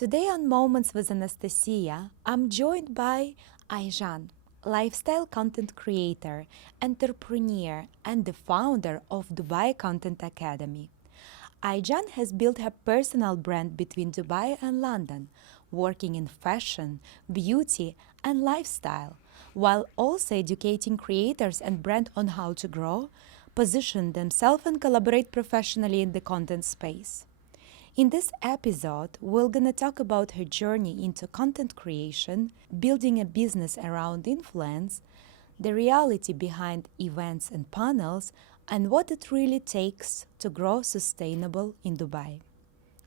Today on Moments with Anastasia, I'm joined by Aizhan, lifestyle content creator, entrepreneur, and the founder of Dubai Content Academy. Aizhan has built her personal brand between Dubai and London, working in fashion, beauty, and lifestyle, while also educating creators and brand on how to grow, position themselves, and collaborate professionally in the content space. In this episode, we're gonna talk about her journey into content creation, building a business around influence, the reality behind events and panels, and what it really takes to grow sustainable in Dubai.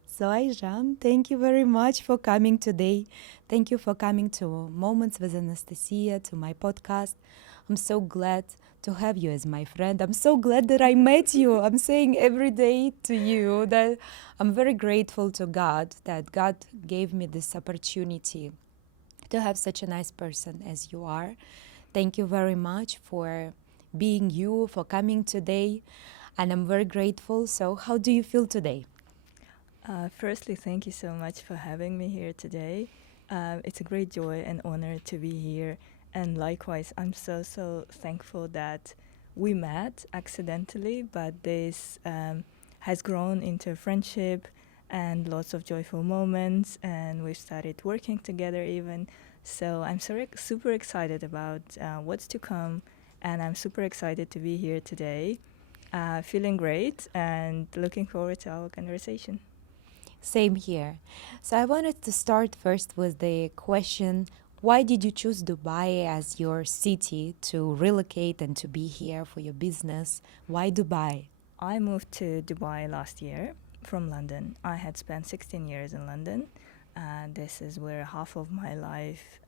So, Aizhan, thank you very much for coming today. Thank you for coming to Moments with Anastasia, to my podcast. I'm so glad to have you as my friend. I'm so glad that I met you. I'm saying every day to you that I'm very grateful to God that God gave me this opportunity to have such a nice person as you are. Thank you very much for being you, for coming today. And I'm very grateful. So, how do you feel today? Firstly, thank you so much for having me here today. It's a great joy and honor to be here. And likewise, I'm so thankful that we met accidentally, but this has grown into a friendship and lots of joyful moments. And we've started working together even. So I'm super excited about what's to come. And I'm super excited to be here today. Feeling great and looking forward to our conversation. Same here. So I wanted to start first with the question, why did you choose Dubai as your city to relocate and to be here for your business? Why Dubai? I moved to Dubai last year from London. I had spent 16 years in London. This is where half of my life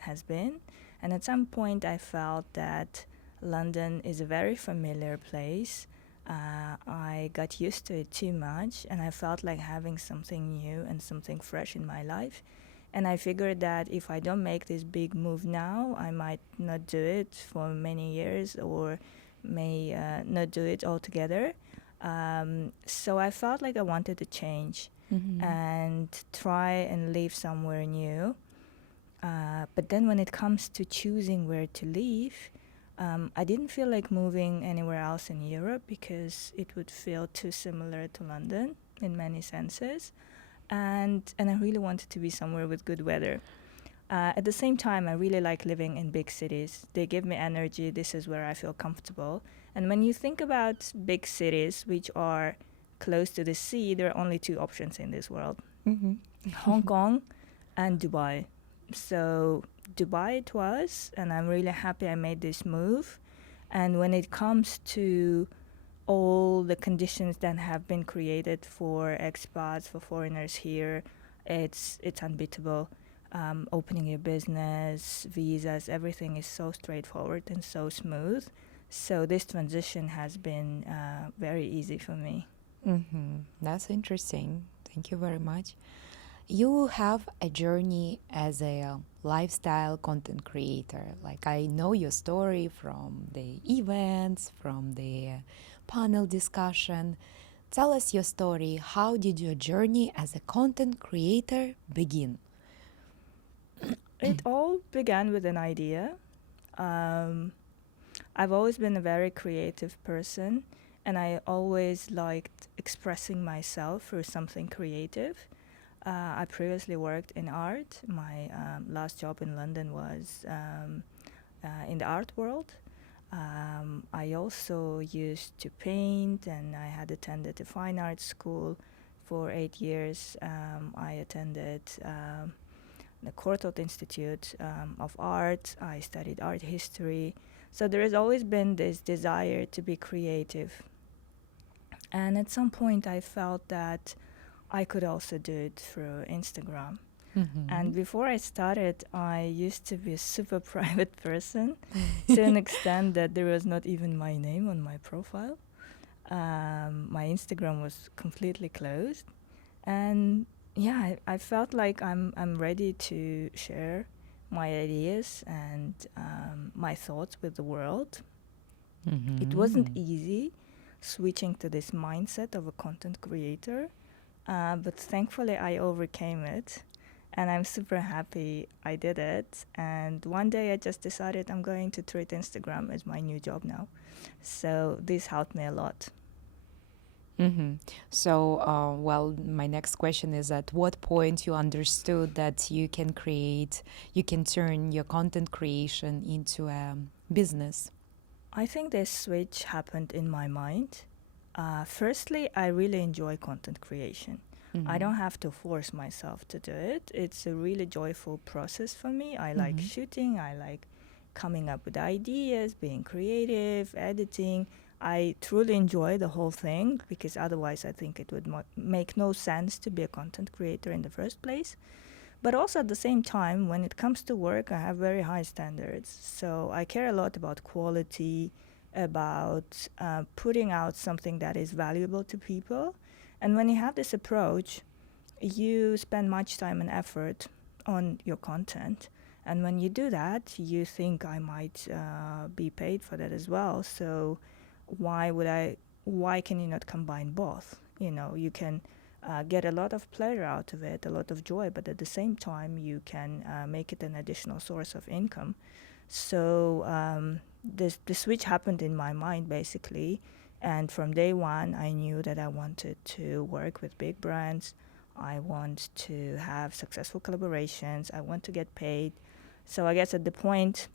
has been. And at some point, I felt that London is a very familiar place. I got used to it too much, and I felt like having something new and something fresh in my life. And I figured that if I don't make this big move now, I might not do it for many years or may not do it altogether. So I felt like I wanted to change and try and live somewhere new. But then when it comes to choosing where to live, I didn't feel like moving anywhere else in Europe because it would feel too similar to London in many senses. And I really wanted to be somewhere with good weather. At the same time, I really like living in big cities. They give me energy. This is where I feel comfortable. And when you think about big cities, which are close to the sea, there are only two options in this world: Hong Kong and Dubai. So Dubai it was, and I'm really happy I made this move. And when it comes to all the conditions that have been created for expats, for foreigners here, it's unbeatable. Opening your business, visas, everything is so straightforward and so smooth. So this transition has been very easy for me. That's interesting. Thank you very much. You have a journey as a lifestyle content creator. Like, I know your story from the events, from the panel discussion. Tell us your story. How did your journey as a content creator begin? It all began with an idea. Um, I've always been a very creative person, and I always liked expressing myself through something creative. I previously worked in art. My last job in London was in the art world. I also used to paint, and I had attended a fine arts school for 8 years. I attended the Courtauld Institute of Art. I studied art history. So there has always been this desire to be creative. And at some point, I felt that I could also do it through Instagram. And before I started, I used to be a super private person to an extent that there was not even my name on my profile. My Instagram was completely closed. And yeah, I felt like I'm ready to share my ideas and my thoughts with the world. It wasn't easy switching to this mindset of a content creator. but thankfully I overcame it, and I'm super happy I did it. And one day I just decided I'm going to treat Instagram as my new job now. So this helped me a lot. Mm-hmm. So, well, my next question is, at what point you understood that you can turn your content creation into a business? I think this switch happened in my mind. Firstly, I really enjoy content creation. I Mm-hmm. don't have to force myself to do it. It's a really joyful process for me. I like Mm-hmm. shooting, I like coming up with ideas, being creative, editing. I truly enjoy the whole thing because otherwise I think it would make no sense to be a content creator in the first place. But also at the same time, when it comes to work, I have very high standards. So I care a lot about quality, about putting out something that is valuable to people. And when you have this approach, you spend much time and effort on your content. And when you do that, you think I might be paid for that as well. So why would I? Why can you not combine both? You know, you can get a lot of pleasure out of it, a lot of joy, but at the same time, you can make it an additional source of income. So the switch happened in my mind basically, and from day one, I knew that I wanted to work with big brands. I want to have successful collaborations. I want to get paid. So I guess at the point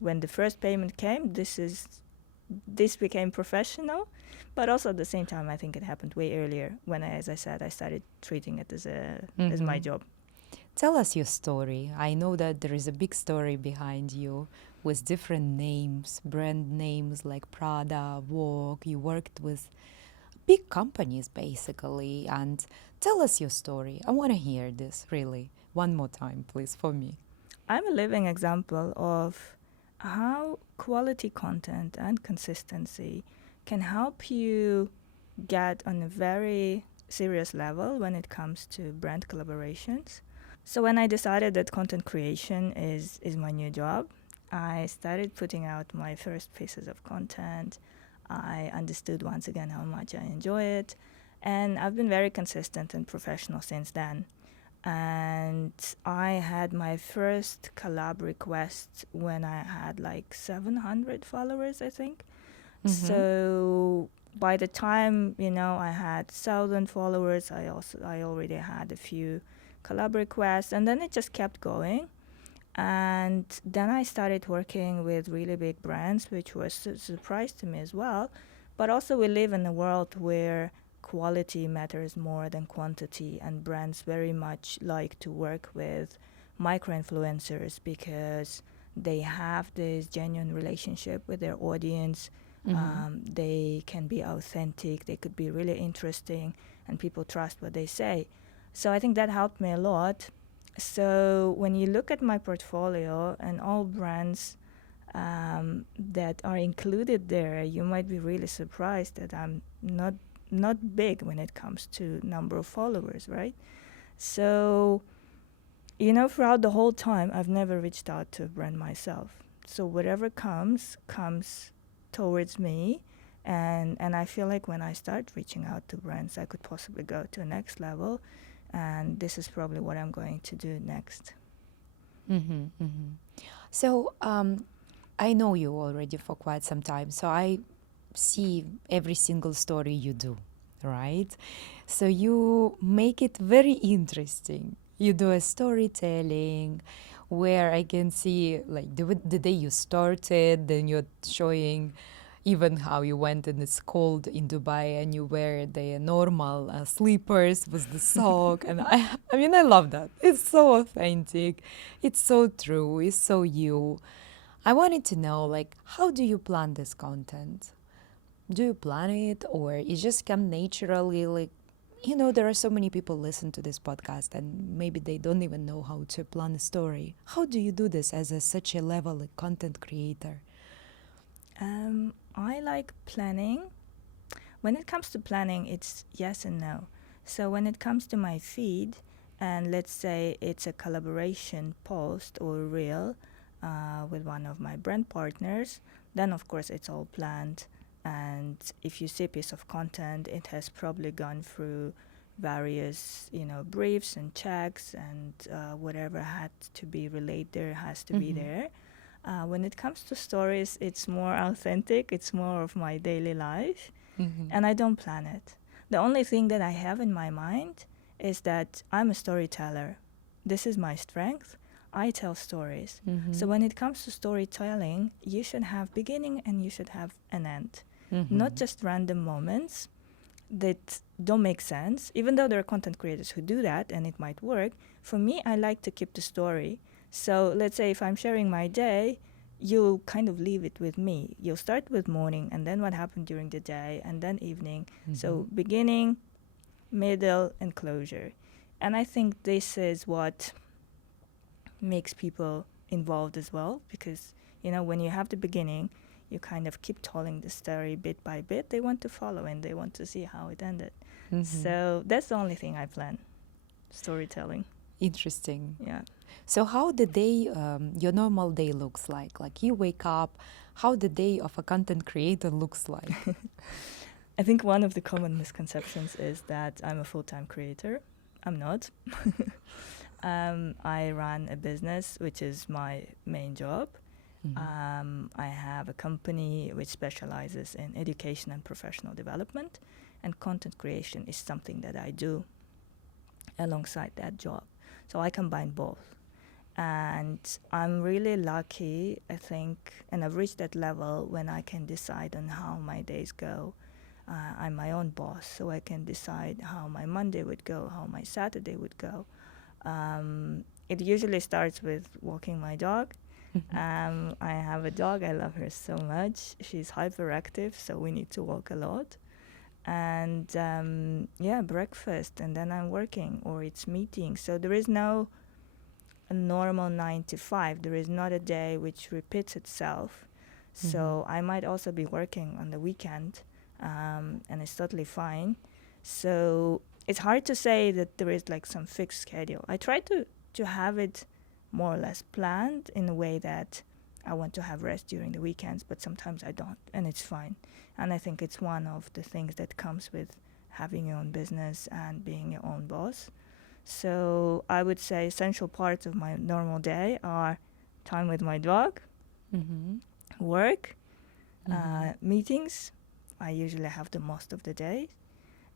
when the first payment came, this became professional, but also at the same time, I think it happened way earlier when, as I said, I started treating it as my Mm-hmm. job. Tell us your story. I know that there is a big story behind you with different names, brand names like Prada, Vogue. You worked with big companies basically. And tell us your story. I want to hear this really. One more time, please, for me. I'm a living example of how quality content and consistency can help you get on a very serious level when it comes to brand collaborations. So when I decided that content creation is my new job, I started putting out my first pieces of content. I understood once again how much I enjoy it, and I've been very consistent and professional since then. And I had my first collab request when I had like 700 followers, I think. Mm-hmm. So by the time I had 1,000 followers, I already had a few collab requests, and then it just kept going. And then I started working with really big brands, which was a surprise to me as well. But also, we live in a world where quality matters more than quantity, and brands very much like to work with micro influencers because they have this genuine relationship with their audience. Mm-hmm. They can be authentic, they could be really interesting, and people trust what they say. So I think that helped me a lot. So when you look at my portfolio and all brands that are included there, you might be really surprised that I'm not big when it comes to number of followers, right? So throughout the whole time, I've never reached out to a brand myself. So whatever comes towards me, and I feel like when I start reaching out to brands, I could possibly go to a next level, and this is probably what I'm going to do next. Mm-hmm. Mm-hmm. So, I know you already for quite some time, so I see every single story you do, right? So you make it very interesting. You do a storytelling where I can see like the day you started, then you're showing even how you went and it's cold in Dubai and you wear the normal slippers with the sock. And I mean, I love that. It's so authentic. It's so true. It's so you. I wanted to know, like, how do you plan this content? Do you plan it or it just come naturally? Like, there are so many people listen to this podcast and maybe they don't even know how to plan a story. How do you do this as such a level like, content creator? I like planning. When it comes to planning, it's yes and no. So when it comes to my feed, and let's say it's a collaboration post or reel with one of my brand partners, then of course it's all planned. And if you see a piece of content, it has probably gone through various, briefs and checks, and whatever had to be relayed there has to be there. When it comes to stories, it's more authentic. It's more of my daily life, and I don't plan it. The only thing that I have in my mind is that I'm a storyteller. This is my strength. I tell stories. So when it comes to storytelling, you should have beginning and you should have an end. Not just random moments that don't make sense, even though there are content creators who do that and it might work. For me, I like to keep the story. So let's say if I'm sharing my day, you'll kind of leave it with me. You'll start with morning and then what happened during the day and then evening. So beginning, middle, and closure. And I think this is what makes people involved as well, because when you have the beginning, you kind of keep telling the story bit by bit. They want to follow and they want to see how it ended. So that's the only thing I plan, storytelling. Interesting. Yeah. So how the day, your normal day looks like? Like you wake up, how the day of a content creator looks like? I think one of the common misconceptions is that I'm a full-time creator. I'm not. I run a business, which is my main job. I have a company which specializes in education and professional development, and content creation is something that I do alongside that job. So I combine both. And I'm really lucky, I think, and I've reached that level when I can decide on how my days go. I'm my own boss, so I can decide how my Monday would go, how my Saturday would go. It usually starts with walking my dog. I have a dog. I love her so much. She's hyperactive, so we need to walk a lot. And breakfast, and then I'm working, or it's meetings. So there is no a normal 9 to 5. There is not a day which repeats itself. So I might also be working on the weekend, and it's totally fine. So it's hard to say that there is like some fixed schedule. I try to have it more or less planned in a way that I want to have rest during the weekends, but sometimes I don't, and it's fine. And I think it's one of the things that comes with having your own business and being your own boss. So I would say essential parts of my normal day are time with my dog, work, meetings. I usually have the most of the day,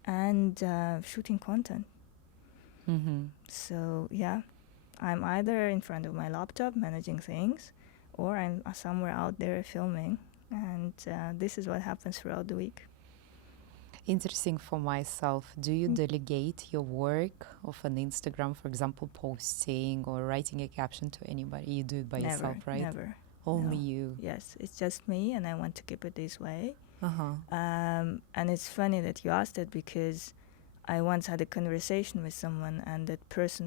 and shooting content. So yeah, I'm either in front of my laptop managing things, or I'm somewhere out there filming, and this is what happens throughout the week. Interesting for myself. Do you delegate your work of an Instagram, for example, posting or writing a caption to anybody? You do it by yourself, right? Never. Only No. you. Yes, it's just me, and I want to keep it this way. And it's funny that you asked it, because I once had a conversation with someone, and that person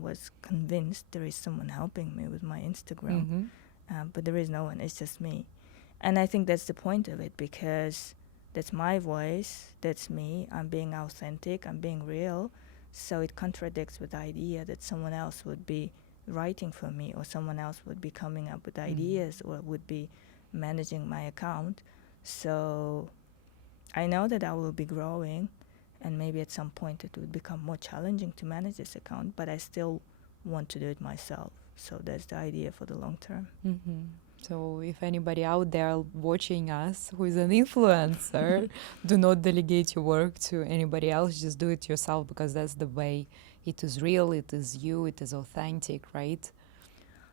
was convinced there is someone helping me with my Instagram, but there is no one. It's just me. And I think that's the point of it, because that's my voice, that's me. I'm being authentic, I'm being real. So it contradicts with the idea that someone else would be writing for me, or someone else would be coming up with ideas, or would be managing my account. So I know that I will be growing, and maybe at some point it would become more challenging to manage this account, but I still want to do it myself. So that's the idea for the long term. So if anybody out there watching us who is an influencer, do not delegate your work to anybody else. Just do it yourself, because that's the way. It is real, it is you, it is authentic, right?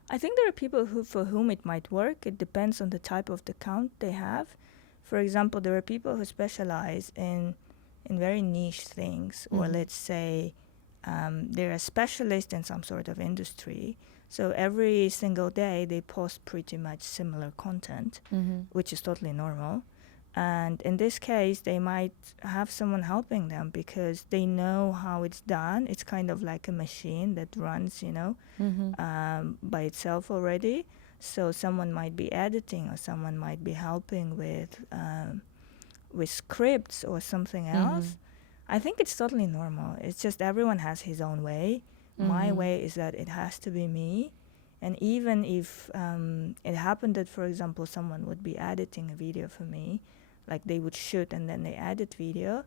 I think there are people for whom it might work. It depends on the type of account they have. For example, there are people who specialize in very niche things, or let's say they're a specialist in some sort of industry. So every single day they post pretty much similar content, which is totally normal. And in this case, they might have someone helping them, because they know how it's done. It's kind of like a machine that runs, by itself already. So someone might be editing, or someone might be helping with scripts or something else. I think it's totally normal. It's just everyone has his own way. My way is that it has to be me. And even if it happened that, for example, someone would be editing a video for me, like they would shoot and then they edit video,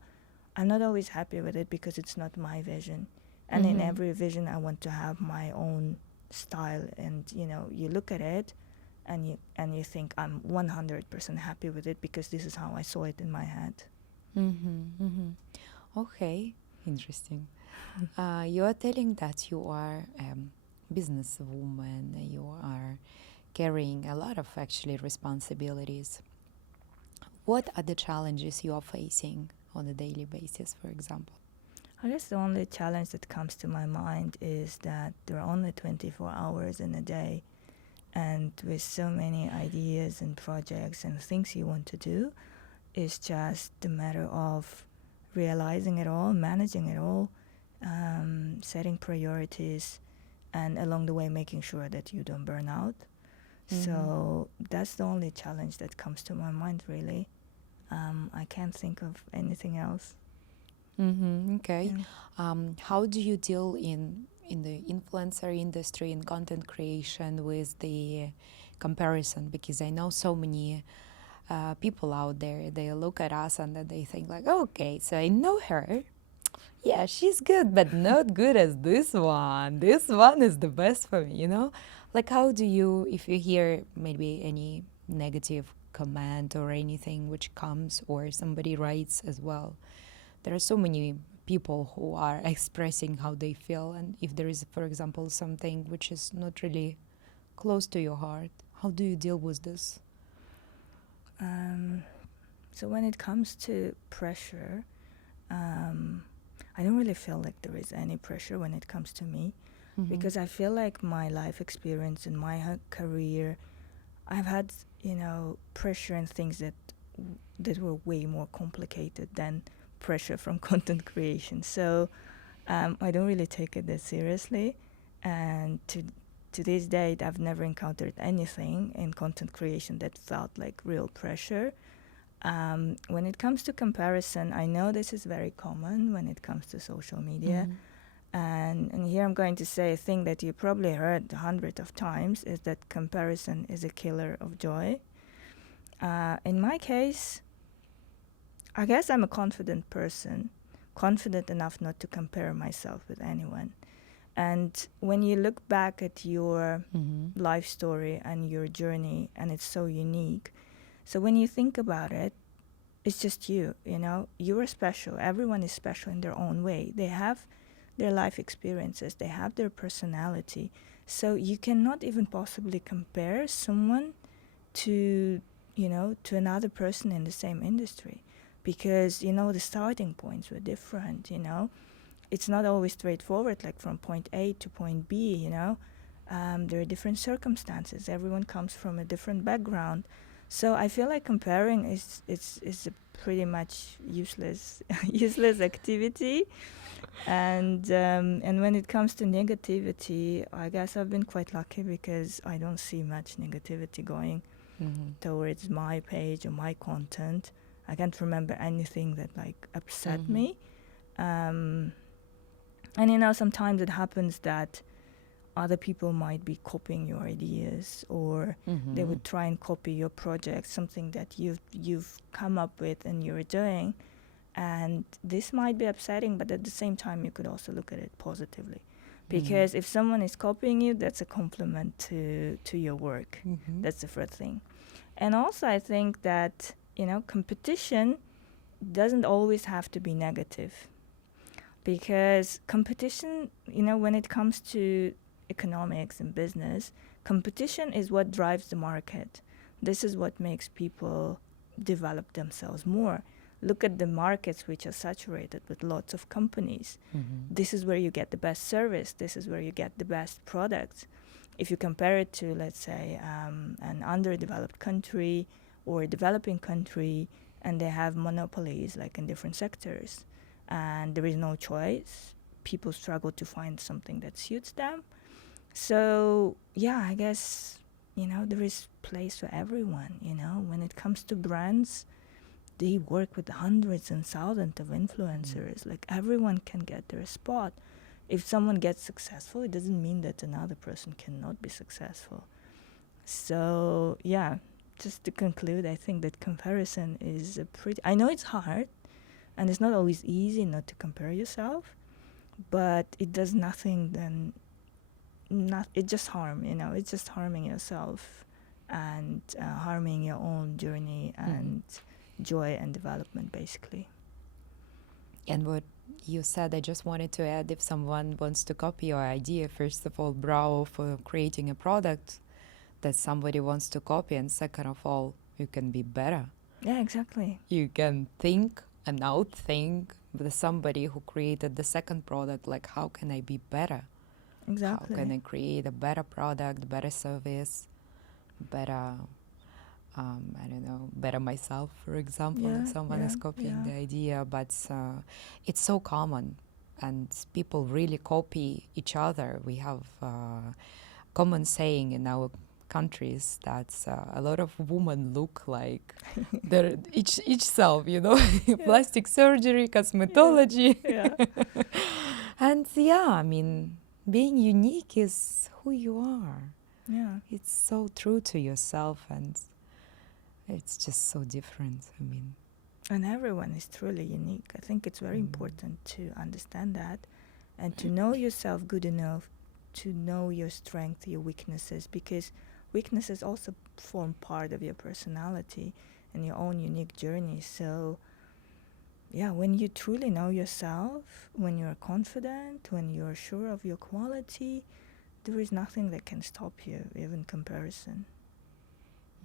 I'm not always happy with it because it's not my vision. And in every vision, I want to have my own style. And, you know, you look at it and you think I'm 100% happy with it because this is how I saw it in my head. Okay, interesting. You are telling that you are a businesswoman, you are carrying a lot of actually responsibilities. What are the challenges you are facing on a daily basis, for example? I guess the only challenge that comes to my mind is that there are only 24 hours in a day, and with so many ideas and projects and things you want to do, it's just a matter of realizing it all, managing it all, setting priorities, and along the way making sure that you don't burn out. So that's the only challenge that comes to my mind, really. I can't think of anything else. Okay. Yeah. How do you deal in the influencer industry, in content creation, with the comparison? Because I know so many people out there, they look at us and then they think like, okay, so I know her. Yeah, she's good, but not good as this one. This one is the best for me, you know? Like, how do you, if you hear maybe any negative comment or anything which comes or somebody writes as well, there are so many people who are expressing how they feel. And if there is, for example, something which is not really close to your heart, how do you deal with this? So when it comes to pressure, I don't really feel like there is any pressure when it comes to me, because I feel like my life experience and my career, I've had, you know, pressure and things that were way more complicated than pressure from content creation. So I don't really take it that seriously, and to this date, I've never encountered anything in content creation that felt like real pressure. When it comes to comparison, I know this is very common when it comes to social media. And here I'm going to say a thing that you probably heard hundreds of times, is that comparison is a killer of joy. In my case, I guess I'm a confident person, confident enough not to compare myself with anyone. And when you look back at your life story and your journey, and it's so unique, so when you think about it, it's just you know, you are special. Everyone is special in their own way. They have their life experiences, they have their personality. So you cannot even possibly compare someone to, you know, to another person in the same industry, because, you know, the starting points were different, you know. It's not always straightforward, like from point A to point B, you know. There are different circumstances. Everyone comes from a different background. So I feel like comparing is a pretty much useless activity. And when it comes to negativity, I guess I've been quite lucky because I don't see much negativity going towards my page or my content. I can't remember anything that like upset me. And you know, sometimes it happens that other people might be copying your ideas, or they would try and copy your project, something that you've come up with and you're doing. And this might be upsetting, but at the same time, you could also look at it positively. Because if someone is copying you, that's a compliment to your work. That's the first thing. And also, I think that, you know, competition doesn't always have to be negative. Because competition, you know, when it comes to economics and business, competition is what drives the market. This is what makes people develop themselves more. Look at the markets which are saturated with lots of companies. This is where you get the best service. This is where you get the best products. If you compare it to, let's say, an underdeveloped country or a developing country, and they have monopolies like in different sectors, and there is no choice, people struggle to find something that suits them. So yeah, I guess, you know, there is place for everyone. You know, when it comes to brands, they work with hundreds and thousands of influencers. Like, everyone can get their spot. If someone gets successful, it doesn't mean that another person cannot be successful. So yeah, just to conclude, I think that comparison is I know it's hard, And it's not always easy not to compare yourself, but it does nothing then it just harm, it's just harming yourself and harming your own journey and joy and development, basically. And what you said, I just wanted to add, if someone wants to copy your idea, first of all, bravo for creating a product that somebody wants to copy, and second of all, you can be better. Yeah, exactly. You can think and outthink with somebody who created the second product, like, how can I be better? Exactly. How can I create a better product, better service, better, I don't know, better myself, for example, if someone is copying the idea. But it's so common, and people really copy each other. We have common saying in our countries that a lot of women look like their each self, plastic surgery, cosmetology. And I mean, being unique is who you are. Yeah. It's so true to yourself, and it's just so different. I mean, and everyone is truly unique. I think it's very important to understand that and to know yourself good enough to know your strengths, your weaknesses, because weaknesses also form part of your personality and your own unique journey. So when you truly know yourself, when you're confident, when you're sure of your quality, there is nothing that can stop you, even comparison.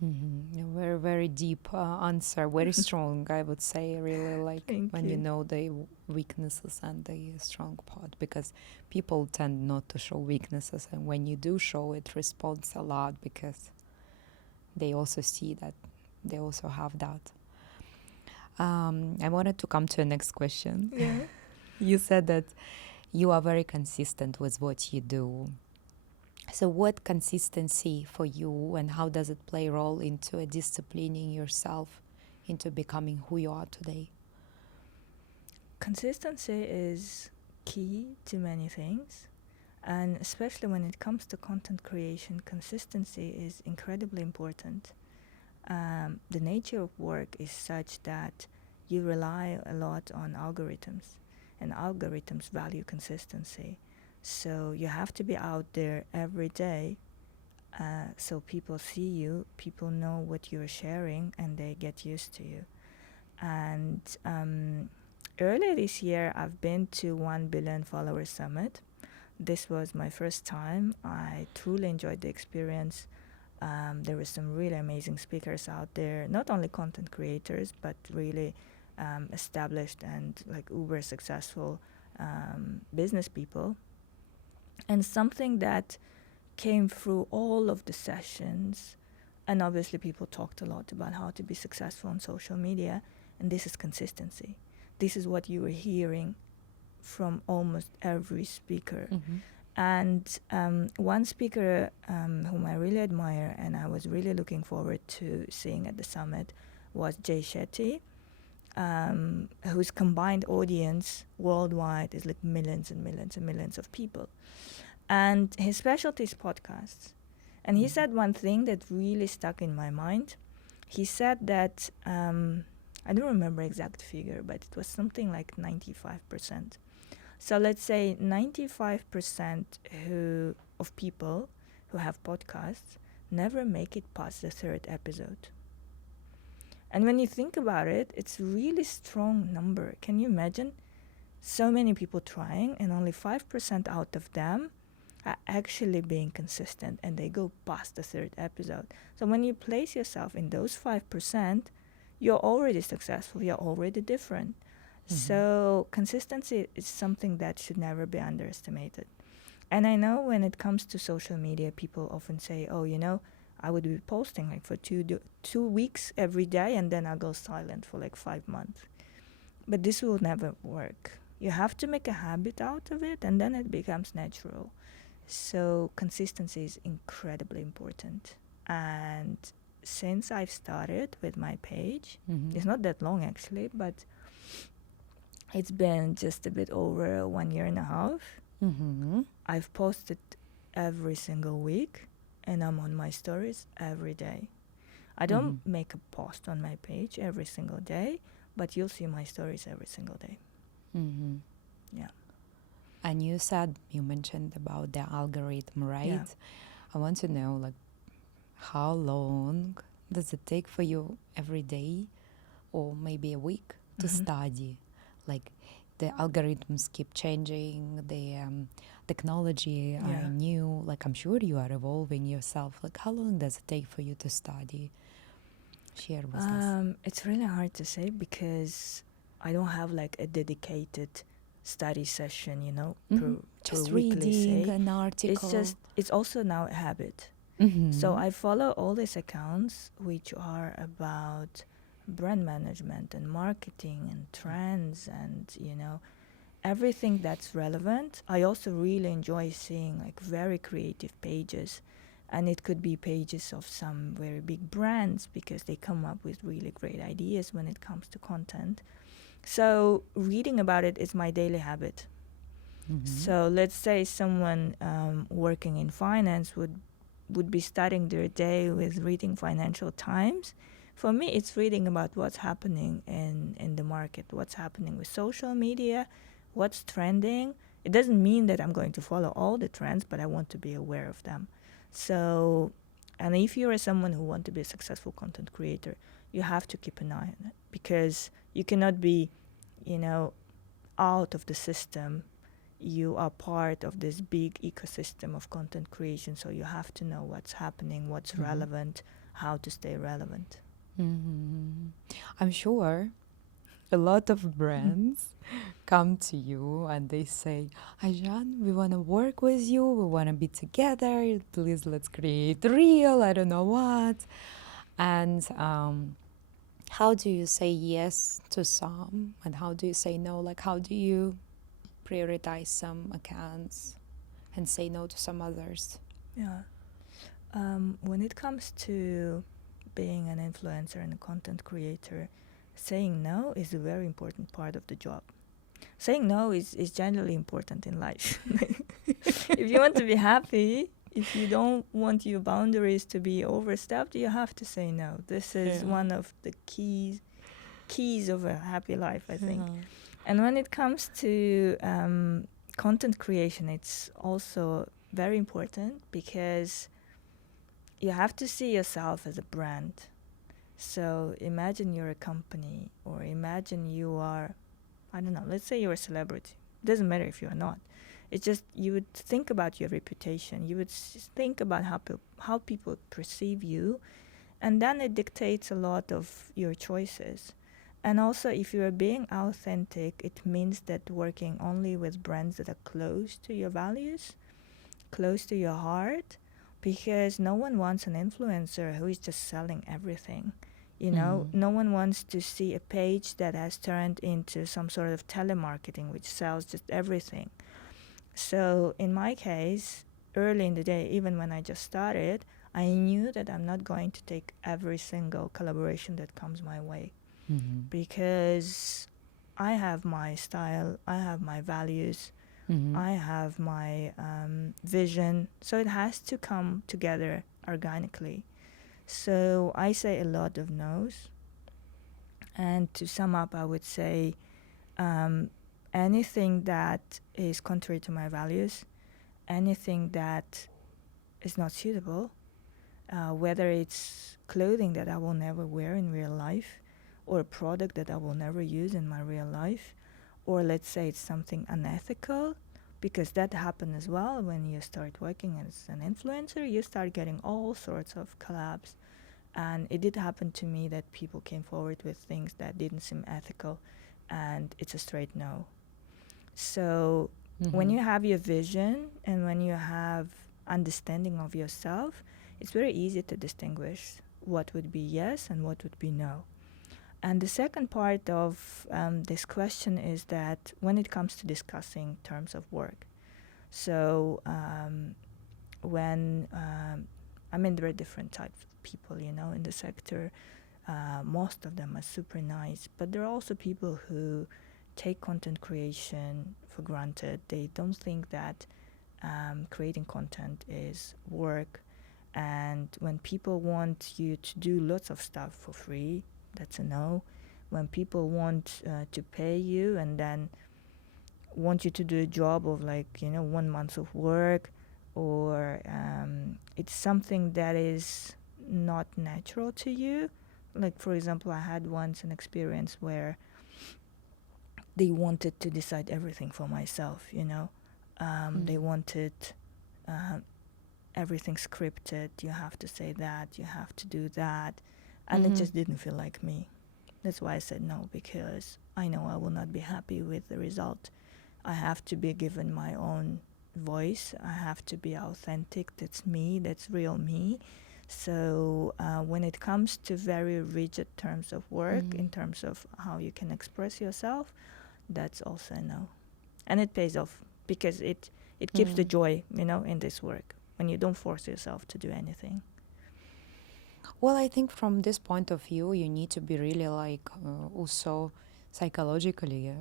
A very, very deep answer, very strong, I would say, really, like when you know the weaknesses and the strong part, because people tend not to show weaknesses, and when you do show it, responds a lot, because they also see that they also have that. I wanted to come to the next question. Yeah. You said that you are very consistent with what you do. So what consistency for you, and how does it play a role into disciplining yourself into becoming who you are today? Consistency is key to many things, and especially when it comes to content creation, consistency is incredibly important. The nature of work is such that you rely a lot on algorithms, and algorithms value consistency. So you have to be out there every day, so people see you, people know what you're sharing, and they get used to you. And earlier this year, I've been to 1 billion follower summit. This was my first time. I truly enjoyed the experience. There were some really amazing speakers out there, not only content creators, but really established and like uber successful business people. And something that came through all of the sessions, and obviously people talked a lot about how to be successful on social media, and this is consistency. This is what you were hearing from almost every speaker. And one speaker whom I really admire and I was really looking forward to seeing at the summit was Jay Shetty, whose combined audience worldwide is like millions and millions and millions of people. And his specialty is podcasts. And he said one thing that really stuck in my mind. He said that, I don't remember exact figure, but it was something like 95%. So let's say 95% of people who have podcasts never make it past the 3rd episode. And when you think about it, it's a really strong number. Can you imagine so many people trying and only 5% out of them are actually being consistent and they go past the 3rd episode? So when you place yourself in those 5%, you're already successful, you're already different. So consistency is something that should never be underestimated. And I know when it comes to social media, people often say, I would be posting like for 2 weeks every day and then I'll go silent for like 5 months. But this will never work. You have to make a habit out of it and then it becomes natural. So consistency is incredibly important. And since I've started with my page, it's not that long actually, but it's been just a bit over 1.5 years. I've posted every single week and I'm on my stories every day. I don't make a post on my page every single day, but you'll see my stories every single day. Mm-hmm. Yeah. And you mentioned about the algorithm, right? Yeah. I want to know, like, how long does it take for you every day or maybe a week to study? Like, the algorithms keep changing, the technology are Yeah. new. Like, I'm sure you are evolving yourself. Like, how long does it take for you to study? Share with us. It's really hard to say because I don't have like a dedicated study session, per Just weekly reading say. an article. It's also now a habit. Mm-hmm. So I follow all these accounts which are about brand management and marketing and trends and everything that's relevant. I also really enjoy seeing like very creative pages, and it could be pages of some very big brands because they come up with really great ideas when it comes to content. So reading about it is my daily habit. So let's say someone working in finance would be starting their day with reading Financial Times. For me, it's reading about what's happening in the market, what's happening with social media, what's trending. It doesn't mean that I'm going to follow all the trends, but I want to be aware of them. So, and if you're someone who wants to be a successful content creator, you have to keep an eye on it because you cannot be, out of the system. You are part of this big ecosystem of content creation, so you have to know what's happening, what's relevant, how to stay relevant. I'm sure a lot of brands come to you and they say, Aizhan, we want to work with you, we want to be together, please let's create real, I don't know what. And how do you say yes to some and how do you say no? Like, how do you prioritize some accounts and say no to some others? Yeah. When it comes to being an influencer and a content creator, saying no is a very important part of the job. Saying no is generally important in life. If you want to be happy, if you don't want your boundaries to be overstepped, you have to say no. This is one of the keys of a happy life, I think. And when it comes to content creation, it's also very important because you have to see yourself as a brand. So imagine you're a company, or imagine you are, I don't know, let's say you're a celebrity. It doesn't matter if you are not. It's just you would think about your reputation. You would think about how people perceive you, and then it dictates a lot of your choices. And also, if you are being authentic, it means that working only with brands that are close to your values, close to your heart, because no one wants an influencer who is just selling everything. No one wants to see a page that has turned into some sort of telemarketing which sells just everything. So in my case, early in the day, even when I just started, I knew that I'm not going to take every single collaboration that comes my way, because I have my style, I have my values, I have my vision, so it has to come together organically. So I say a lot of no's. And to sum up, I would say anything that is contrary to my values, anything that is not suitable, whether it's clothing that I will never wear in real life, or a product that I will never use in my real life, or let's say it's something unethical, because that happens as well when you start working as an influencer. You start getting all sorts of collabs, and it did happen to me that people came forward with things that didn't seem ethical, and it's a straight no. So when you have your vision and when you have understanding of yourself, it's very easy to distinguish what would be yes and what would be no. And the second part of this question is that when it comes to discussing terms of work, so when there are different types of people, in the sector. Most of them are super nice, but there are also people who take content creation for granted. They don't think that creating content is work, and when people want you to do lots of stuff for free, that's a no. when people want to pay you and then want you to do a job of 1 month of work, or it's something that is not natural to you. Like, for example, I had once an experience where they wanted to decide everything for myself, they wanted everything scripted. You have to say that, you have to do that, and it just didn't feel like me. That's why I said no, because I know I will not be happy with the result. I have to be given my own voice. I have to be authentic. That's me. That's real me. So when it comes to very rigid terms of work, in terms of how you can express yourself, that's also a no. And it pays off, because it keeps the joy, in this work, when you don't force yourself to do anything. Well, I think from this point of view, you need to be really also psychologically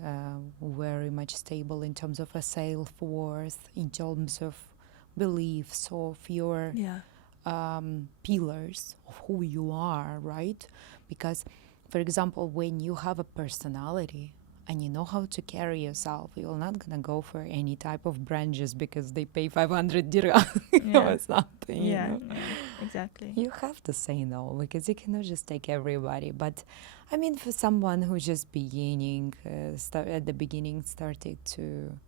very much stable in terms of a self-worth, in terms of beliefs of your pillars of who you are, right? Because, for example, when you have a personality and you know how to carry yourself, you're not gonna go for any type of branches because they pay 500 dirham or something. Yeah, exactly. You have to say no, because you cannot just take everybody. But I mean, for someone who's just beginning, at the beginning started to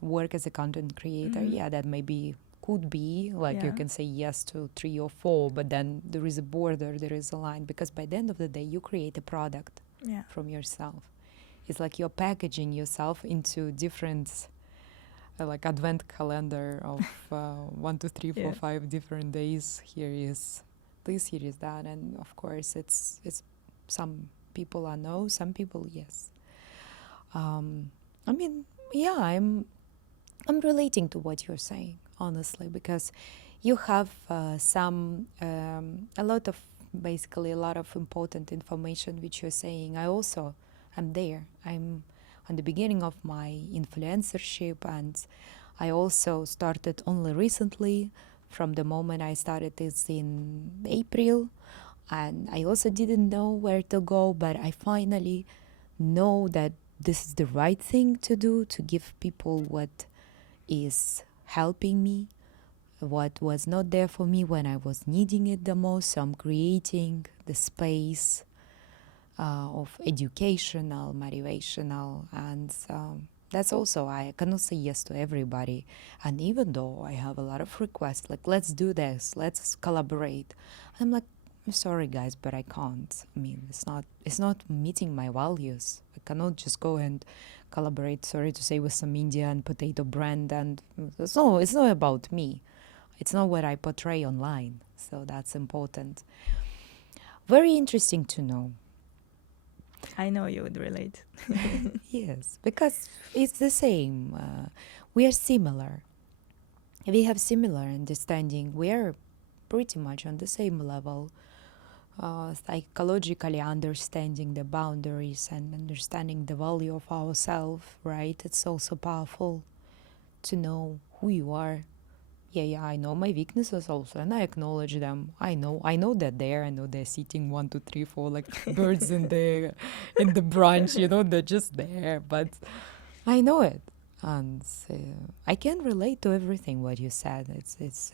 work as a content creator, that maybe could be you can say yes to 3 or 4, but then there is a border, there is a line, because by the end of the day you create a product from yourself. It's like you're packaging yourself into different advent calendar of 1, 2, 3, 4, 5 different days. Here is this, here is that, and of course it's some people are no, some people yes. I mean, I'm relating to what you're saying, honestly, because you have a lot of important information which you're saying. I'm there. I'm on the beginning of my influencership, and I also started only recently. From the moment I started this in April, and I also didn't know where to go, but I finally know that this is the right thing to do, to give people what is helping me, what was not there for me when I was needing it the most. So I'm creating the space of educational, motivational, and that's also, I cannot say yes to everybody. And even though I have a lot of requests, let's do this, let's collaborate, I'm like, I'm sorry guys, but I can't. I mean, it's not meeting my values. I cannot just go and collaborate, sorry to say, with some Indian potato brand, and it's not about me. It's not what I portray online. So that's important. Very interesting to know. I know you would relate. Yes, because it's the same. We are similar. We have similar understanding. We are pretty much on the same level. Psychologically understanding the boundaries and understanding the value of ourselves, right? It's also powerful to know who you are. Yeah, I know my weaknesses also, and I acknowledge them. I know that I know they're sitting 1, 2, 3, 4 birds in the branch, they're just there, but I know it. And I can relate to everything what you said. It's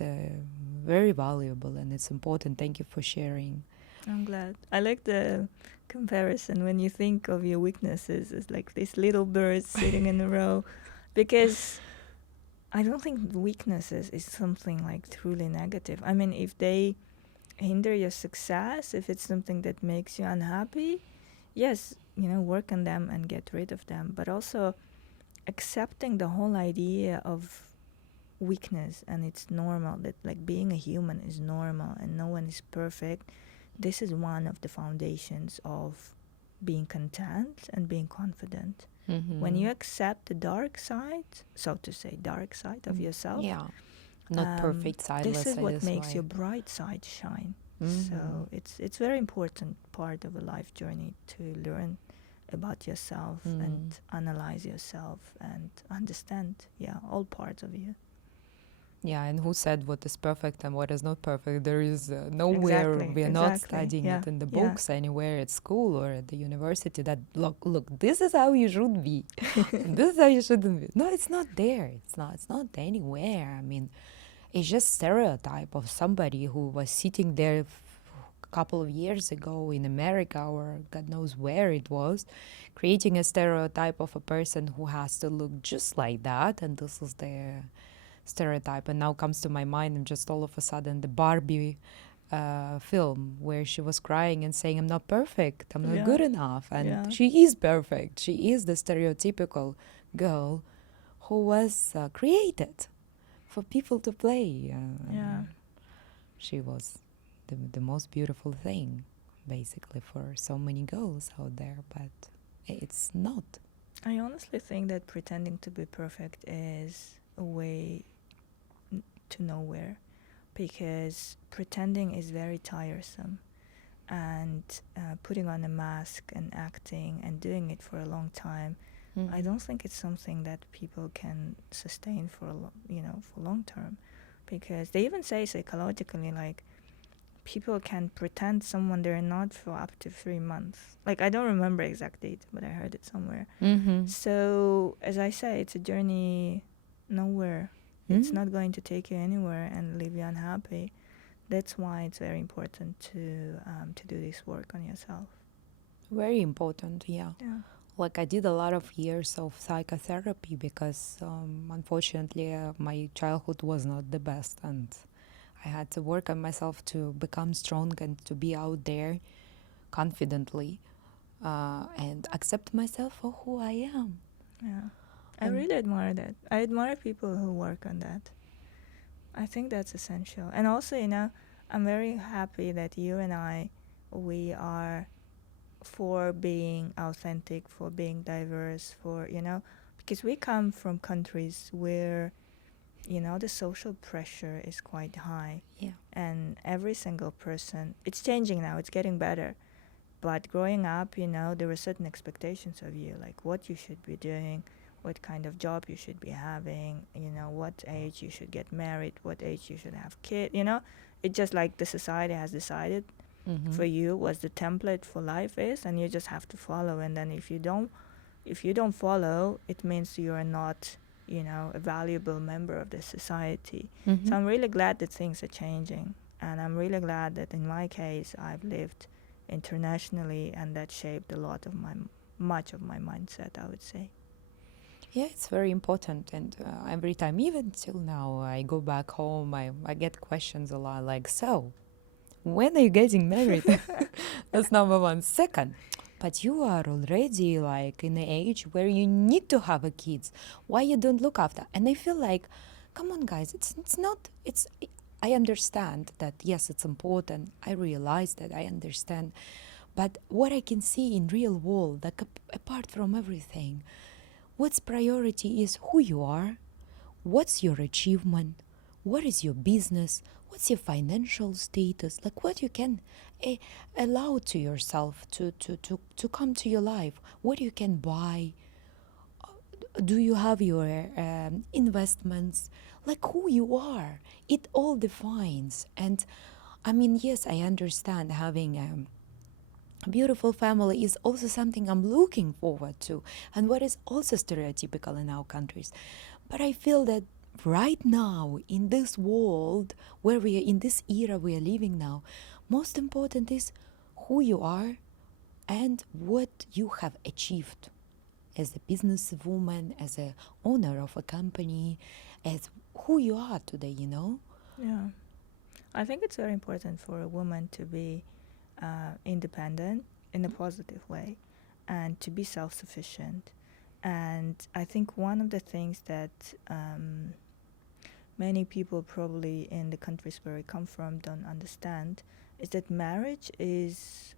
very valuable and it's important. Thank you for sharing. I'm glad. I like the comparison when you think of your weaknesses as like these little birds sitting in a row, because I don't think weaknesses is something truly negative. I mean, if they hinder your success, if it's something that makes you unhappy, yes, work on them and get rid of them. But also accepting the whole idea of weakness, and it's normal, that being a human is normal and no one is perfect. This is one of the foundations of being content and being confident. Mm-hmm. When you accept the dark side, so to say, of yourself, not perfect side. This is what makes your bright side shine. Mm-hmm. So it's very important part of a life journey to learn about yourself and analyze yourself and understand all parts of you. Yeah, and who said what is perfect and what is not perfect? There is nowhere we are not studying Yeah, it in the yeah, books, anywhere at school or at the university. That look, this is how you should be, and this is how you shouldn't be. No, it's not there. It's not. It's not anywhere. I mean, it's just stereotype of somebody who was sitting there a couple of years ago in America or God knows where it was, creating a stereotype of a person who has to look just like that, and this is their stereotype. And now comes to my mind, and just all of a sudden, the Barbie film where she was crying and saying, "I'm not perfect. I'm not yeah, good enough," and yeah, she is perfect. She is the stereotypical girl who was created for people to play. yeah. She was the most beautiful thing, basically, for so many girls out there, but it's not. I honestly think that pretending to be perfect is a way to nowhere, because pretending is very tiresome, and putting on a mask and acting and doing it for a long time, I don't think it's something that people can sustain for for long term, because they even say psychologically, like, people can pretend someone they're not for up to 3 months. Like, I don't remember exact date, but I heard it somewhere. Mm-hmm. So as I say, it's a journey nowhere. It's not going to take you anywhere and leave you unhappy. That's why it's very important to do this work on yourself. Very important, yeah. Yeah. Like I did a lot of years of psychotherapy because unfortunately my childhood was not the best, and I had to work on myself to become strong and to be out there confidently and accept myself for who I am. Yeah. I And really admire that. I admire people who work on that. I think that's essential. And also, I'm very happy that you and we are for being authentic, for being diverse, because we come from countries where, the social pressure is quite high. yeah, And every single person, it's changing now, it's getting better. But growing up, there were certain expectations of you, like what you should be doing, what kind of job you should be having, what age you should get married, what age you should have kids, It's just like the society has decided for you what the template for life is, and you just have to follow. And then if you don't follow, it means you are not, a valuable member of the society. So I'm really glad that things are changing, and I'm really glad that in my case I've lived internationally, and that shaped much of my mindset, I would say. Yeah, it's very important. And every time, even till now, I go back home, I get questions a lot like, so, when are you getting married? That's number one. Second, but you are already like in an age where you need to have a kids. Why you don't look after? And I feel like, come on, guys, it's not, it's, I understand that, yes, it's important. I realize that, I understand. But what I can see in real world, like apart from everything, what's priority is who you are, what's your achievement, what is your business, what's your financial status, like what you can allow to yourself to come to your life, what you can buy, do you have your investments, like who you are, it all defines. And I mean, yes, I understand having a beautiful family is also something I'm looking forward to, and what is also stereotypical in our countries. But I feel that right now, in this world where we are, in this era we are living now, most important is who you are and what you have achieved as a businesswoman, as a owner of a company, as who you are today. Yeah. I think it's very important for a woman to be independent in a positive way, and to be self-sufficient. And I think one of the things that many people probably in the countries where we come from don't understand is that marriage is,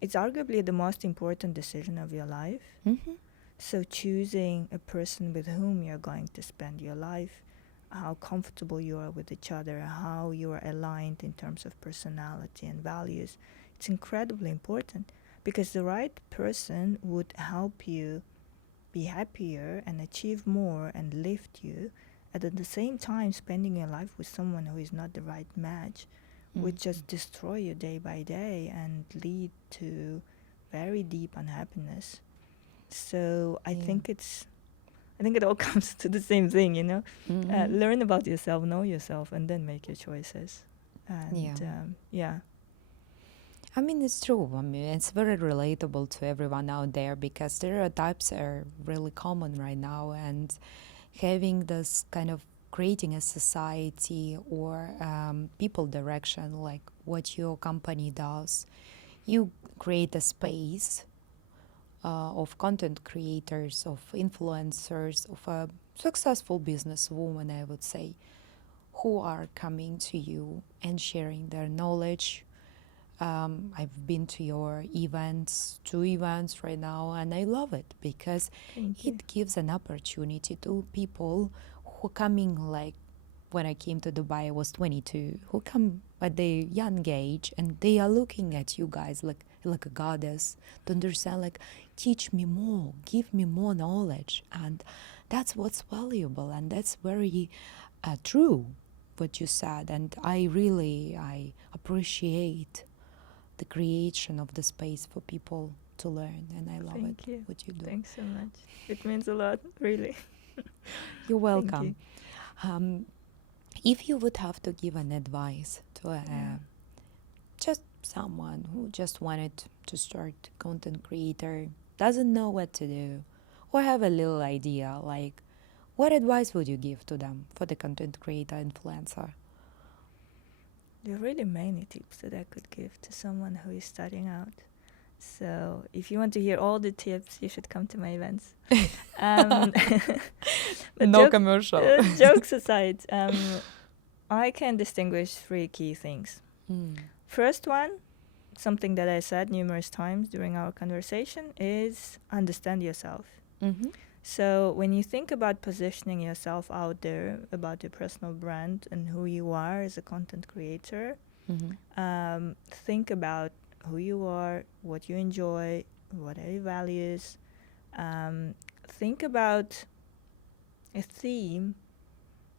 it's arguably the most important decision of your life. Mm-hmm. So choosing a person with whom you're going to spend your life, how comfortable you are with each other, how you are aligned in terms of personality and values, it's incredibly important, because the right person would help you be happier and achieve more and lift you, and at the same time spending your life with someone who is not the right match would just destroy you day by day and lead to very deep unhappiness. So I think it all comes to the same thing, you know. Learn about yourself, know yourself, and then make your choices. And I mean, it's true. I mean, it's very relatable to everyone out there because stereotypes are really common right now, and having this kind of creating a society or people direction, like what your company does, you create a space of content creators, of influencers, of a successful businesswoman, I would say, who are coming to you and sharing their knowledge. I've been to your events, 2 events right now, and I love it because it gives an opportunity to people who coming, like when I came to Dubai, I was 22, who come at the young age and they are looking at you guys like a goddess to understand, like, teach me more, give me more knowledge. And that's what's valuable, and that's very true what you said. And I appreciate the creation of the space for people to learn, and I love Thank you. what you do. Thanks so much. It means a lot, really. You're welcome. Thank you. If you would have to give an advice to just someone who just wanted to start content creator, doesn't know what to do, or have a little idea, like, what advice would you give to them for the content creator influencer? There are really many tips that I could give to someone who is starting out. So if you want to hear all the tips, you should come to my events. But No commercial. Jokes aside, I can distinguish 3 key things. First one, something that I said numerous times during our conversation, is understand yourself. So when you think about positioning yourself out there, about your personal brand and who you are as a content creator, think about who you are, what you enjoy, what are your values. Think about a theme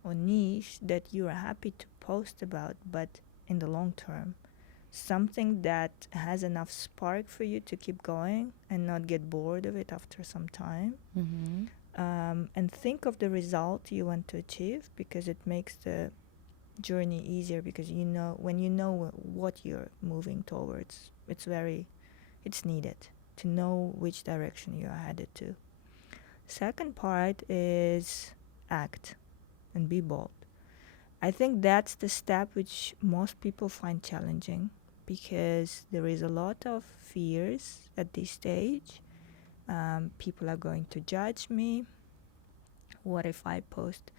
or niche that you are happy to post about, but in the long term. Something that has enough spark for you to keep going and not get bored of it after some time. And think of the result you want to achieve, because it makes the journey easier, because when you know what you're moving towards, it's needed to know which direction you are headed to. Second part is act and be bold. I think that's the step which most people find challenging, because there is a lot of fears at this stage. People are going to judge me. What if I post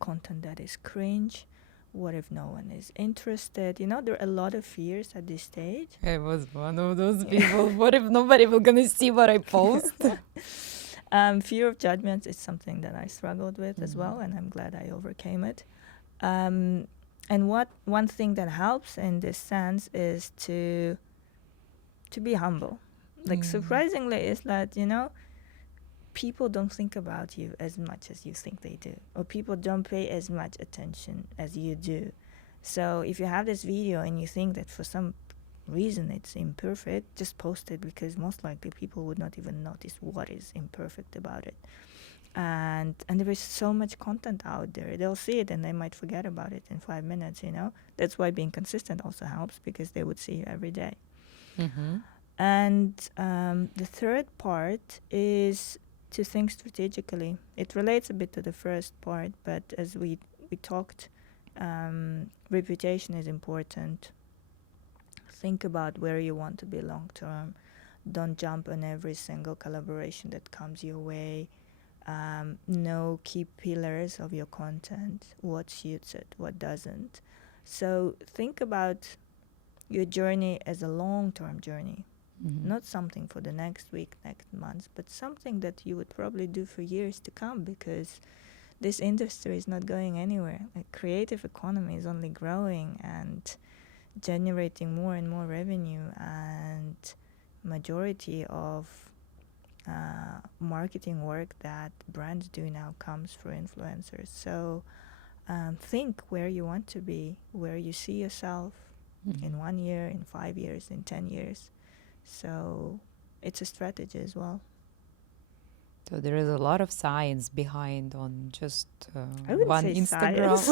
content that is cringe? What if no one is interested? There are a lot of fears at this stage. I was one of those people. What if nobody will gonna see what I post? Fear of judgment is something that I struggled with as well, and I'm glad I overcame it. And one thing that helps in this sense is to be humble. Like, surprisingly, it's that, people don't think about you as much as you think they do, or people don't pay as much attention as you do. So if you have this video and you think that for some reason it's imperfect, just post it, because most likely people would not even notice what is imperfect about it. And there is so much content out there. They'll see it and they might forget about it in 5 minutes, That's why being consistent also helps, because they would see you every day. And the third part is to think strategically. It relates a bit to the first part, but as we talked, reputation is important. Think about where you want to be long term. Don't jump on every single collaboration that comes your way. Know key pillars of your content, what suits it, what doesn't. So think about your journey as a long-term journey, not something for the next week, next month, but something that you would probably do for years to come, because this industry is not going anywhere. Like, creative economy is only growing and generating more and more revenue, and majority of marketing work that brands do now comes through influencers. So think where you want to be, where you see yourself in 1 year, in 5 years, in 10 years. So it's a strategy as well. So there is a lot of science behind on just I wouldn't one say Instagram, science.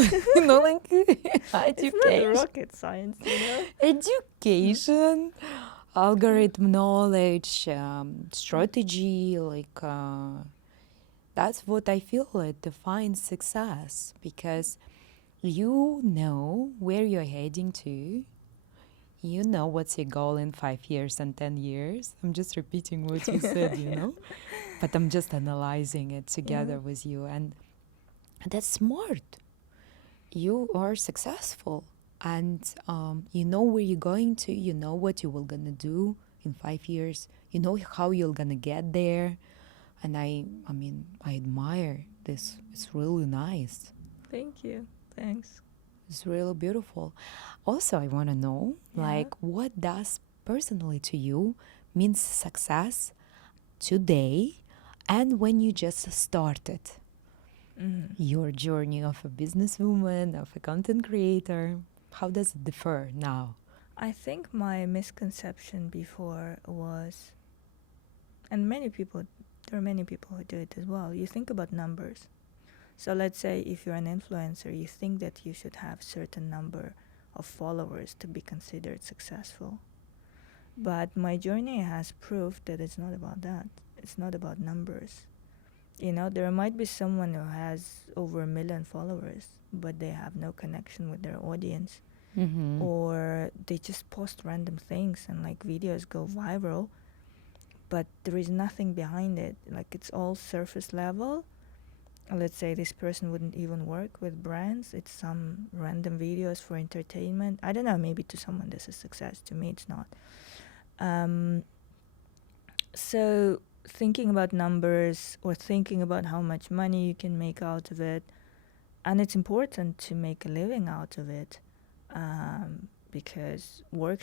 like It's not education. rocket science, Education, algorithm knowledge, strategy, that's what I feel it defines success, because you know where you're heading to. You know what's your goal in 5 years and 10 years. I'm just repeating what you said, but I'm just analyzing it together with you. And that's smart. You are successful, and you know where you're going to. You know what you will gonna do in 5 years. You know how you're gonna get there. And I admire this. It's really nice. Thank you. Thanks. It's really beautiful. Also, I want to know, what does personally to you means success today, and when you just started your journey of a businesswoman, of a content creator? How does it differ now? I think my misconception before was, and there are many people who do it as well. You think about numbers. So let's say if you're an influencer, you think that you should have certain number of followers to be considered successful. But my journey has proved that it's not about that. It's not about numbers. There might be someone who has over 1 million followers, but they have no connection with their audience. Or they just post random things and videos go viral, but there is nothing behind it. It's all surface level. Let's say this person wouldn't even work with brands. It's some random videos for entertainment. I don't know, maybe to someone this is success. To me, it's not. So thinking about numbers or thinking about how much money you can make out of it, and it's important to make a living out of it, because work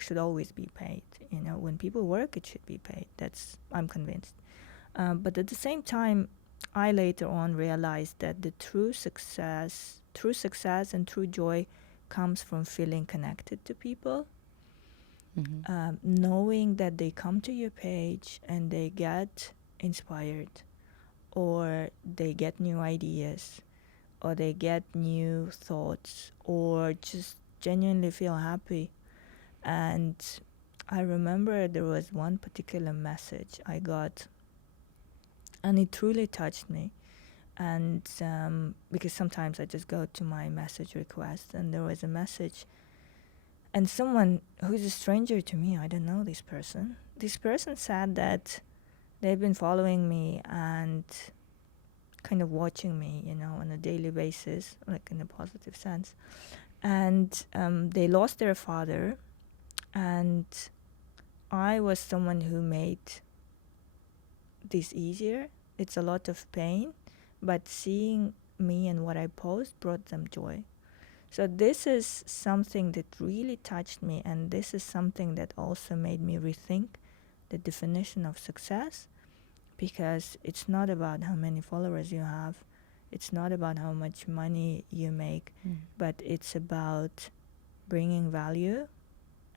should always be paid. When people work, it should be paid. I'm convinced. But at the same time, I later on realized that the true success and true joy comes from feeling connected to people, knowing that they come to your page and they get inspired, or they get new ideas, or they get new thoughts, or just genuinely feel happy. And I remember there was one particular message I got, and it truly touched me. And because sometimes I just go to my message request, and there was a message, and someone who's a stranger to me, I don't know this person said that they've been following me and kind of watching me, on a daily basis, in a positive sense. And they lost their father, and I was someone who made this easier. It's a lot of pain, but seeing me and what I post brought them joy. So this is something that really touched me, and this is something that also made me rethink the definition of success, because it's not about how many followers you have, it's not about how much money you make, but it's about bringing value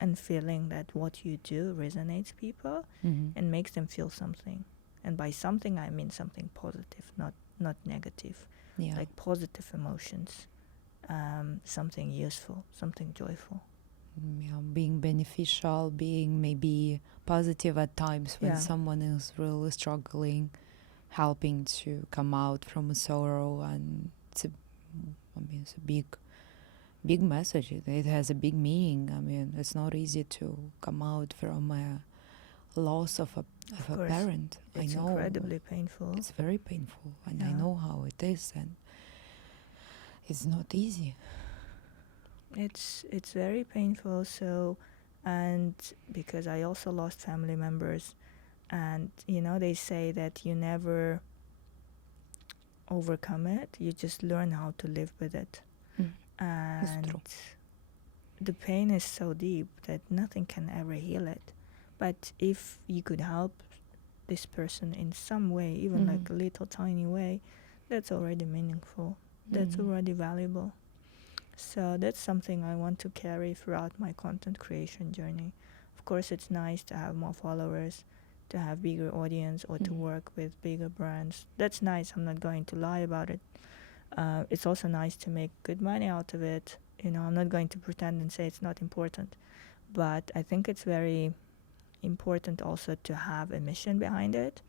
and feeling that what you do resonates people and makes them feel something. And by something, I mean something positive, not negative. Positive emotions, something useful, something joyful. Being beneficial, being maybe positive at times when someone is really struggling, helping to come out from a sorrow. And it's a big message. It has a big meaning. It's not easy to come out from a loss of a parent. It's I know incredibly painful. It's very painful, and I know how it is, and it's not easy. It's very painful. So, and because I also lost family members, and they say that you never overcome it, you just learn how to live with it. And the pain is so deep that nothing can ever heal it. But if you could help this person in some way, even like a little tiny way, that's already meaningful. That's already valuable. So that's something I want to carry throughout my content creation journey. Of course, it's nice to have more followers, to have bigger audience, or to work with bigger brands. That's nice. I'm not going to lie about it. It's also nice to make good money out of it. You know, I'm not going to pretend and say it's not important. But I think it's very important also to have a mission behind it.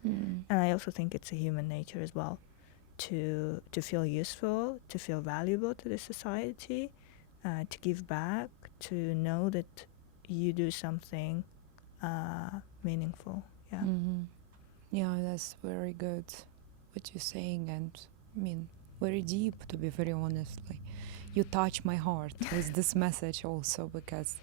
And I also think it's a human nature as well to feel useful, to feel valuable to the society, to give back, to know that you do something meaningful. Yeah. Yeah, that's very good what you're saying, and I mean, very deep, to be very honest. Like, you touch my heart with this message also, because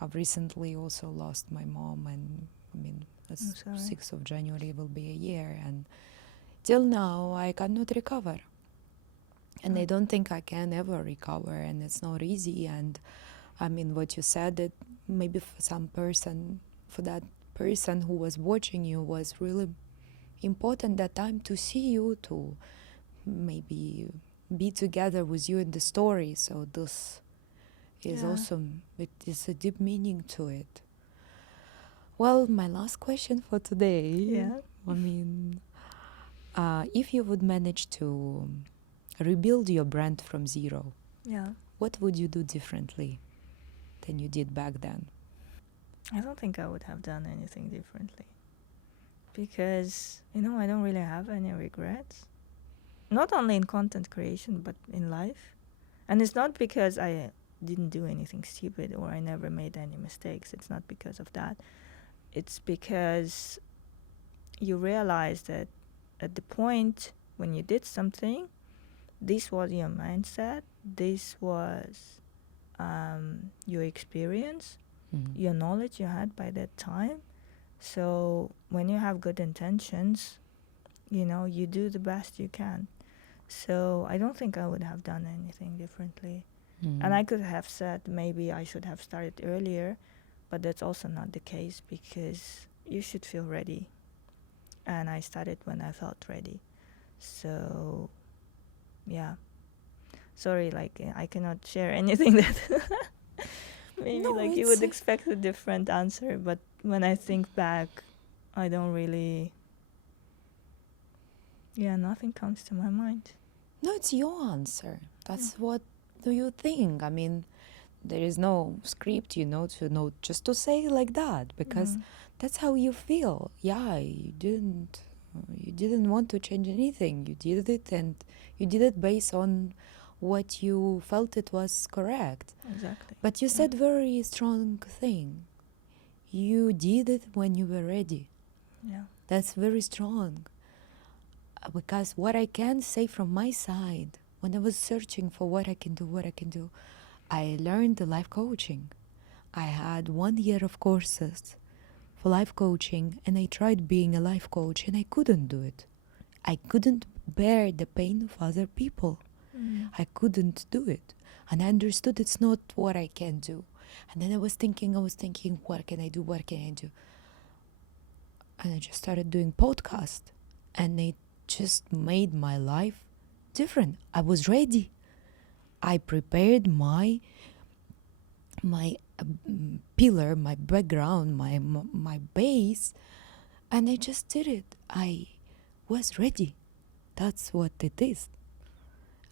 I've recently also lost my mom, and I mean, I'm sorry. 6th of January will be a year, and till now I cannot recover. And I don't think I can ever recover, and it's not easy. And I mean, what you said, that maybe for that person who was watching you, was really important that time to see you, to maybe be together with you in the story. So this is awesome. It is a deep meaning to it. Well, my last question for today. Yeah. I mean, if you would manage to rebuild your brand from zero, Yeah. what would you do differently than you did back then? I don't think I would have done anything differently. Because, you know, I don't really have any regrets. Not only in content creation, but in life. And it's not because I didn't do anything stupid or I never made any mistakes. It's not because of that. It's because you realize that at the point when you did something, this was your mindset, this was your experience, your knowledge you had by that time. So when you have good intentions, you know, you do the best you can. So I don't think I would have done anything differently. And I could have said maybe I should have started earlier, but that's also not the case, because you should feel ready. And I started when I felt ready. So, yeah. Sorry, like, I cannot share anything that maybe No, like you would expect a different answer, but when I think back, I don't really, nothing comes to my mind. No, it's your answer. That's what do you think? I mean, there is no script, to know, just to say like that, because that's how you feel. Yeah, you didn't want to change anything. You did it, and you did it based on what you felt it was correct. Exactly. But you said very strong thing. You did it when you were ready. Yeah. That's very strong. Because what I can say from my side, when I was searching for what I can do, I learned the life coaching. I had 1 year of courses for life coaching, and I tried being a life coach, and I couldn't do it. I couldn't bear the pain of other people. I couldn't do it. And I understood it's not what I can do. And then I was thinking, what can I do? And I just started doing podcasts, and it just made my life different. I was ready. I prepared my pillar, my background, my base, and I just did it. I was ready. That's what it is.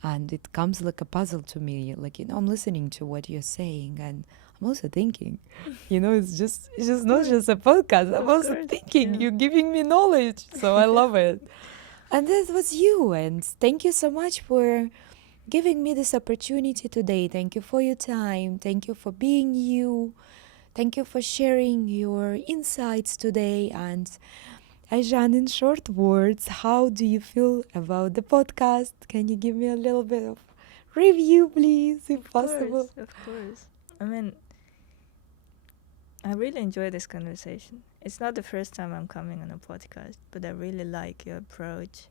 And it comes like a puzzle to me. Like, I'm listening to what you're saying, and I'm also thinking, it's just not just a podcast. I'm also thinking, you're giving me knowledge. So I love it. And that was you. And thank you so much for giving me this opportunity today. Thank you for your time. Thank you for being you. Thank you for sharing your insights today. And Aizhan, in short words, how do you feel about the podcast? Can you give me a little bit of review, please, if possible? Of course. I mean, I really enjoy this conversation. It's not the first time I'm coming on a podcast, but I really like your approach.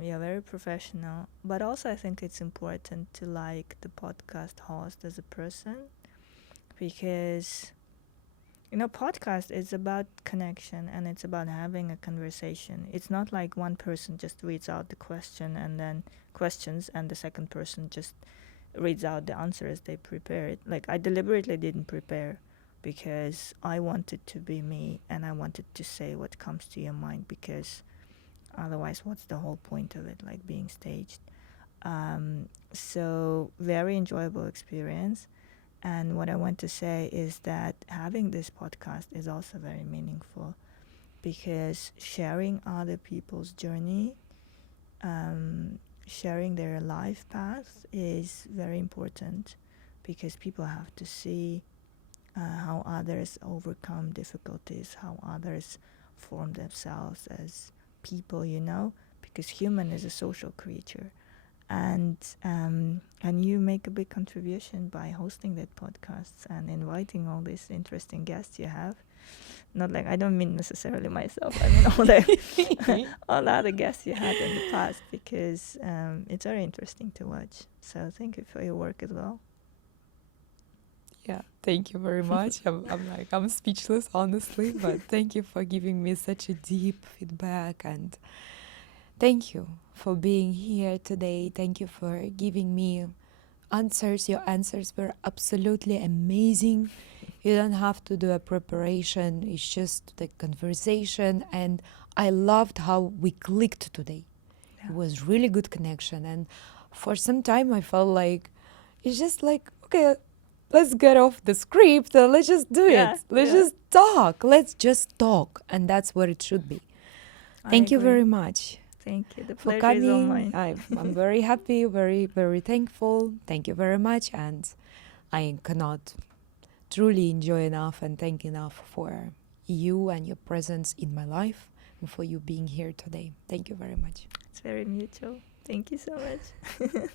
You're very professional, but also I think it's important to like the podcast host as a person, because podcast is about connection, and it's about having a conversation. It's not like one person just reads out the question and then questions, and the second person just reads out the answers they prepared. Like, I deliberately didn't prepare because I wanted to be me, and I wanted to say what comes to your mind, because otherwise what's the whole point of it, like being staged? So very enjoyable experience. And what I want to say is that having this podcast is also very meaningful, because sharing other people's journey, sharing their life path is very important, because people have to see how others overcome difficulties, how others form themselves as people, because human is a social creature. And you make a big contribution by hosting that podcast and inviting all these interesting guests you have. Not like, I don't mean necessarily myself, I mean all the other guests you had in the past, because it's very interesting to watch. So thank you for your work as well. Yeah, thank you very much. I'm speechless, honestly, but thank you for giving me such a deep feedback, and thank you for being here today. Thank you for giving me answers. Your answers were absolutely amazing. You don't have to do a preparation. It's just the conversation, and I loved how we clicked today. Yeah. It was really good connection, and for some time I felt like it's just like, okay, let's get off the script and let's just do it. Let's just talk. Let's just talk. And that's what it should be. Thank you very much. Thank you. The for pleasure is all coming. mine. I'm very happy, very, very thankful. Thank you very much. And I cannot truly enjoy enough and thank enough for you and your presence in my life and for you being here today. Thank you very much. It's very mutual. Thank you so much.